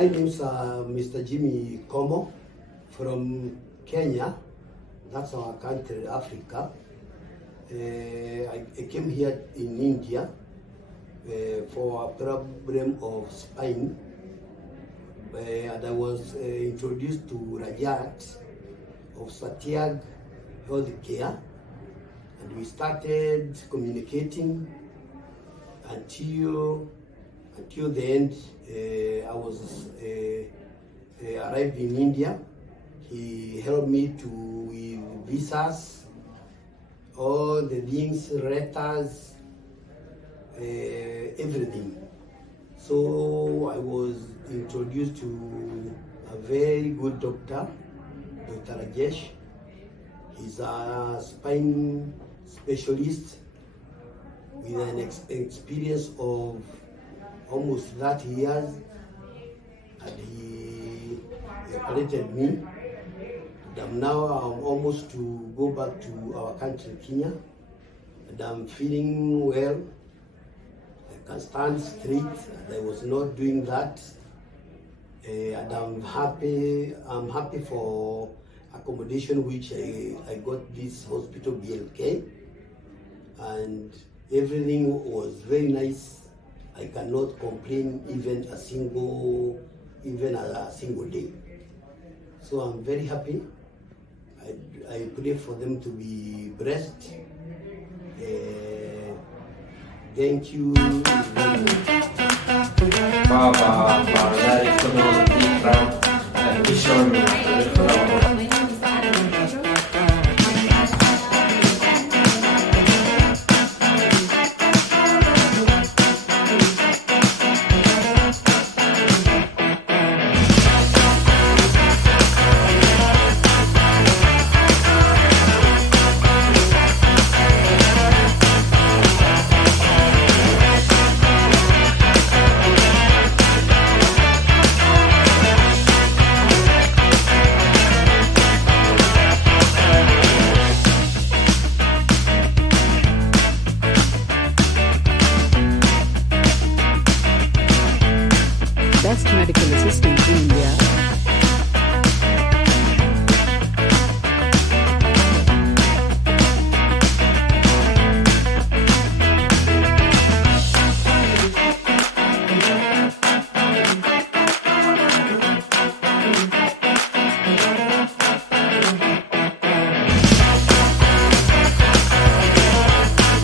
My name's Mr. Jimmy Komo from Kenya. That's our country, Africa. I came here in India for a problem of spine, and I was introduced to Rajesh of Satyag Healthcare, and we started communicating until the end. I was arrived in India. He helped me with visas, all the things, letters, everything. So I was introduced to a very good doctor, Dr. Rajesh. He's a spine specialist with an experience of almost 30 years, and he operated me. And now I'm almost to go back to our country, Kenya, and I'm feeling well. I can stand straight, and I was not doing that. And I'm happy for accommodation which I got this hospital, BLK, and everything was very nice. I cannot complain even a single day. So I'm very happy. I pray for them to be blessed. Thank you very much. Baba,